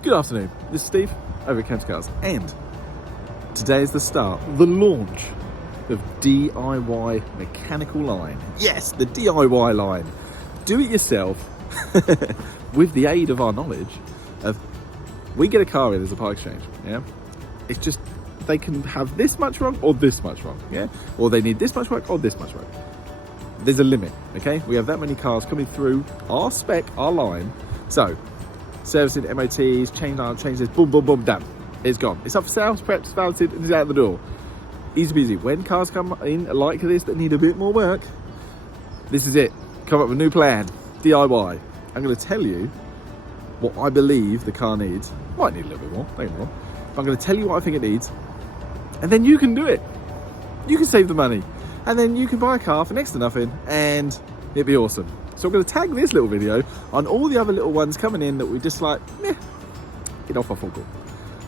Good afternoon, this is Steve over at Camps Cars, and today is the start, the launch of DIY mechanical line. Yes, the DIY line. Do it yourself with the aid of our knowledge of, we get a car in as a part exchange, yeah? It's just, they can have this much wrong or this much wrong, yeah? Or they need this much work or this much work. There's a limit, okay? We have that many cars coming through our spec, our line, so servicing, MOTs, change oil, change this, boom, boom, boom, done. It's gone. It's up for sales, prepped, validated, and it's out the door. Easy peasy. When cars come in like this that need a bit more work, this is it. Come up with a new plan, DIY. I'm going to tell you what I believe the car needs. Might need a little bit more, don't get me wrong. But I'm going to tell you what I think it needs, and then you can do it. You can save the money, and then you can buy a car for next to nothing, and it'd be awesome. So I'm going to tag this little video on all the other little ones coming in that we just like, meh, get off our focal.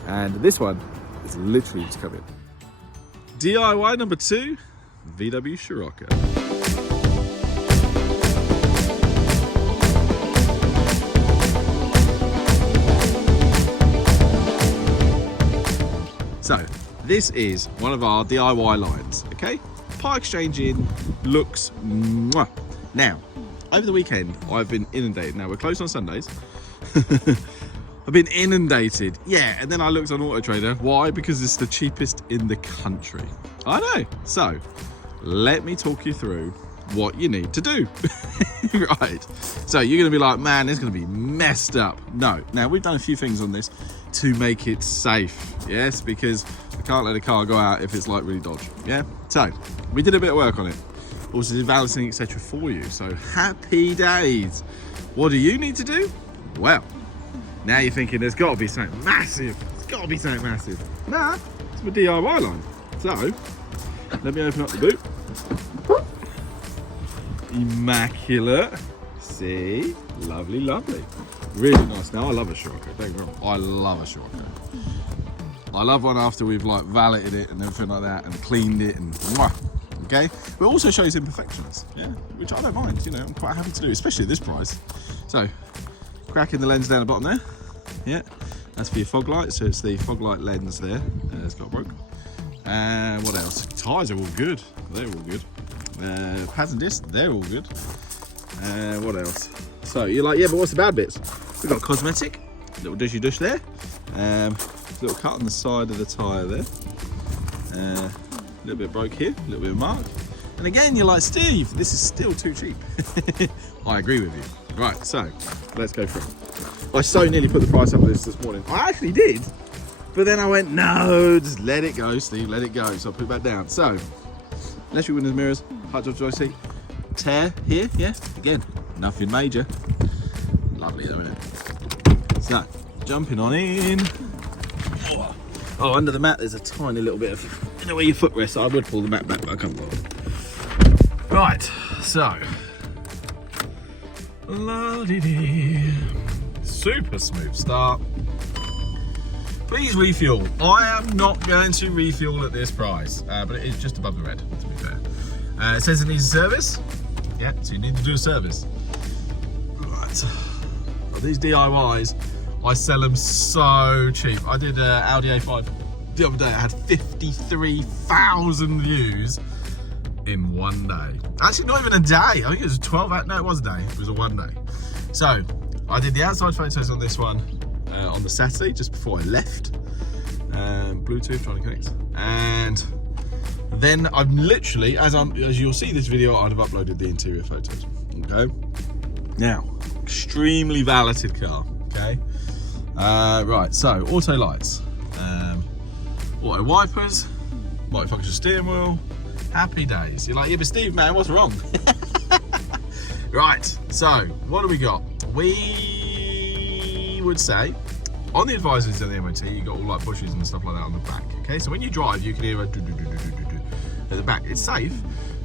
And this one is literally just coming. DIY number 2, Vw Scirocco. So this is one of our DIY lines, okay? Part exchanging looks mwah. Now, over the weekend, I've been inundated. Now, we're closed on Sundays. I've been inundated. Yeah, and then I looked on Auto Trader. Why? Because it's the cheapest in the country. I know. So, let me talk you through what you need to do. Right. So, you're going to be like, man, it's going to be messed up. No. Now, we've done a few things on this to make it safe. Yes, because I can't let a car go out if it's like really dodgy. Yeah. So, we did a bit of work on it. Also did balancing, etc. for you. So happy days. What do you need to do? Well, now you're thinking there's got to be something massive. There's got to be something massive. Nah, it's my DIY line. So let me open up the boot. Immaculate. See, lovely, lovely. Really nice. Now I love a Scirocco. Don't get me wrong. I love a Scirocco. I love one after we've like valeted it and everything like that and cleaned it and mwah. Okay, but it also shows imperfections, yeah, which I don't mind, you know, I'm quite happy to do, especially at this price. So, cracking the lens down the bottom there, yeah, that's for your fog light, so it's the fog light lens there, it's got broke. And what else? Tyres are all good, they're all good. Pads and discs, they're all good. What else? So, you're like, yeah, but what's the bad bits? We've got cosmetic, little dishy dish there, little cut on the side of the tyre there. A little bit broke here, a little bit of mark. And again, you're like, Steve, this is still too cheap. I agree with you. Right, so let's go through. I so nearly put the price up of this morning. I actually did, but then I went, no, just let it go, Steve, let it go. So I put it back down. So, electric windows, mirrors, hard job joystick, tear here, yeah, again, nothing major. Lovely though, isn't it? So, jumping on in. Oh, under the mat, there's a tiny little bit of, you know where your foot rests. I would pull the mat back, but I can't bother. Right, so. La-dee-dee. Super smooth start. Please refuel. I am not going to refuel at this price, but it is just above the red, to be fair. It says it needs a service. Yeah, so you need to do a service. Right. Well, these DIYs, I sell them so cheap. I did Audi A5 the other day. I had 53,000 views in one day. Actually, not even a day. I think it was a 12 hour, no, it was a day. It was a one day. So I did the outside photos on this one on the Saturday, just before I left. Bluetooth, trying to connect. And then I'm literally, as you'll see this video, I'd have uploaded the interior photos. Okay. Now, extremely valeted car. Okay. Right, so auto lights, auto wipers, multifunction steering wheel, happy days. You're like, yeah, but Steve, man, what's wrong? Right, so what do we got? We would say on the advisories of the MOT, you got all like bushes and stuff like that on the back. Okay, so when you drive, you can hear a do do do do do do at the back. It's safe.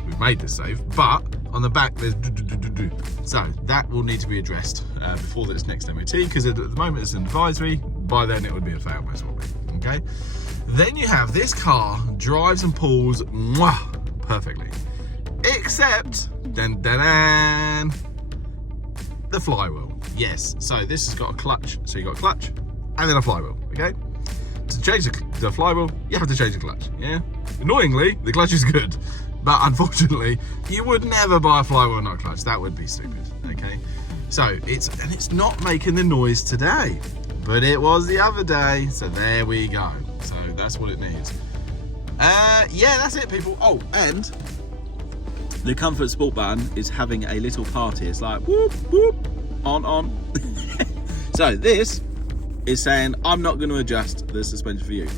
We've made this safe, but on the back there's do do do do do. So that will need to be addressed before this next MOT, because at the moment it's an advisory. By then it would be a fail most probably. Okay. Then you have this car drives and pulls perfectly, except dun, dun, dun, the flywheel. Yes, so this has got a clutch. So you got a clutch, and then a flywheel, okay? To change the flywheel, you have to change the clutch, yeah? Annoyingly, the clutch is good, but unfortunately, you would never buy a flywheel not a clutch. That would be stupid, okay? So, it's not making the noise today, but it was the other day, so there we go. So that's what it needs. Yeah, that's it, people. Oh, and the Comfort Sport button is having a little party. It's like, whoop, whoop, on. So this is saying, I'm not going to adjust the suspension for you.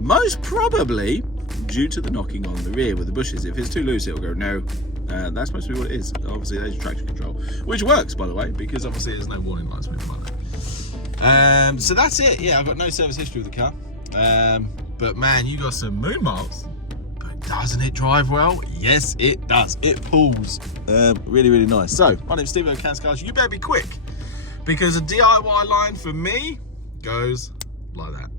Most probably due to the knocking on the rear with the bushes. If it's too loose, it'll go no. That's supposed to be what it is. Obviously, there's your traction control, which works, by the way, because obviously there's no warning lights or anything like that. So that's it. Yeah, I've got no service history with the car. But man, you got some moon marks. But doesn't it drive well? Yes, it does. It pulls. Really, really nice. So, my name's Steve O'Canscars. You better be quick, because a DIY line for me goes like that.